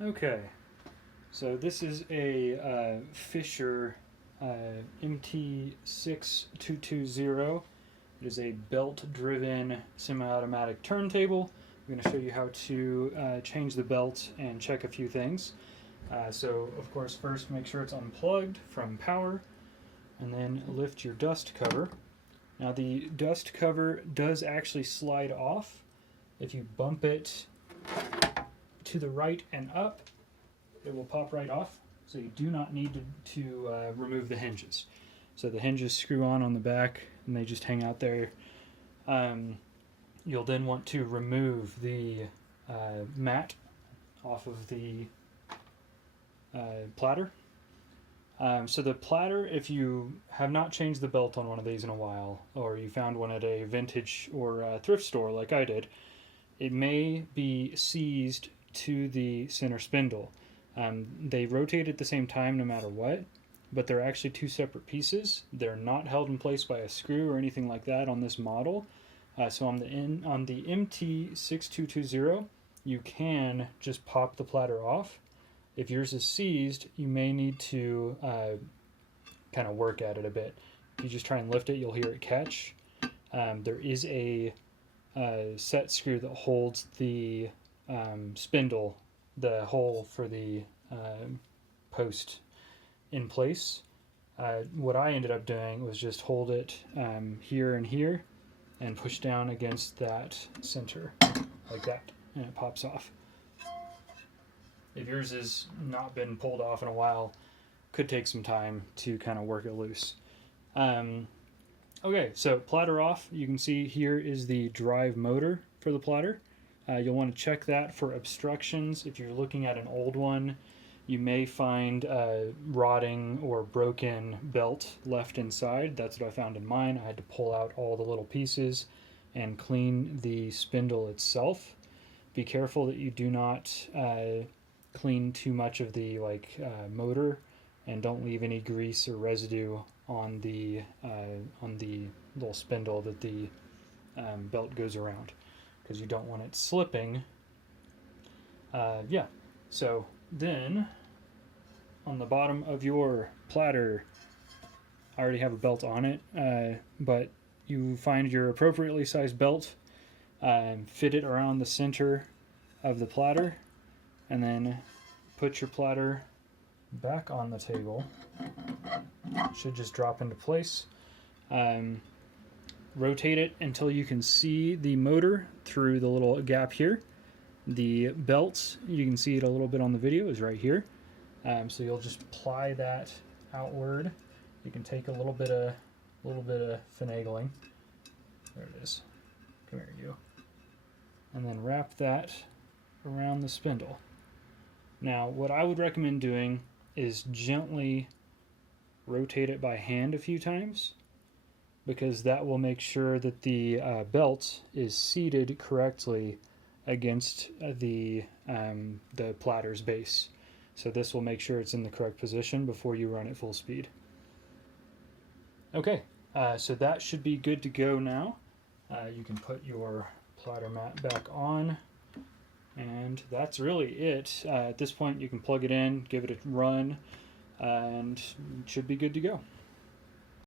Okay, so this is a Fisher MT-6220. It is a belt-driven semi-automatic turntable. I'm going to show you how to change the belt and check a few things. So, of course, first make sure it's unplugged from power, and then lift your dust cover. Now, the dust cover does actually slide off. If you bump it to the right and up, it will pop right off. So you do not need to remove the hinges. So the hinges screw on the back, and they just hang out there. You'll then want to remove the mat off of the platter. So the platter, if you have not changed the belt on one of these in a while, or you found one at a vintage or thrift store like I did, it may be seized to the center spindle. They rotate at the same time no matter what, but they're actually two separate pieces. They're not held in place by a screw or anything like that on this model. So on the MT-6220, you can just pop the platter off. If yours is seized, you may need to kind of work at it a bit. If you just try and lift it, you'll hear it catch. There is a set screw that holds the spindle, the hole for the post in place. What I ended up doing was just hold it here and here and push down against that center like that, and it pops off. If yours has not been pulled off in a while, could take some time to kind of work it loose. Okay, so platter off. You can see here is the drive motor for the platter. You'll want to check that for obstructions. If you're looking at an old one, you may find a rotting or broken belt left inside. That's what I found in mine. I had to pull out all the little pieces and clean the spindle itself. Be careful that you do not clean too much of the motor, and don't leave any grease or residue on the little spindle that the belt goes around, because you don't want it slipping. So then on the bottom of your platter, I already have a belt on it, but you find your appropriately sized belt, fit it around the center of the platter, and then put your platter back on the table. It should just drop into place. Rotate it until you can see the motor through the little gap here. The belt, you can see it a little bit on the video, is right here. So you'll just ply that outward. You can take a little bit of finagling. There it is. Come here, you. And then wrap that around the spindle. Now, what I would recommend doing is gently rotate it by hand a few times, because that will make sure that the belt is seated correctly against the platter's base. So this will make sure it's in the correct position before you run at full speed. Okay, so that should be good to go now. You can put your platter mat back on, and that's really it. At this point, you can plug it in, give it a run, and it should be good to go.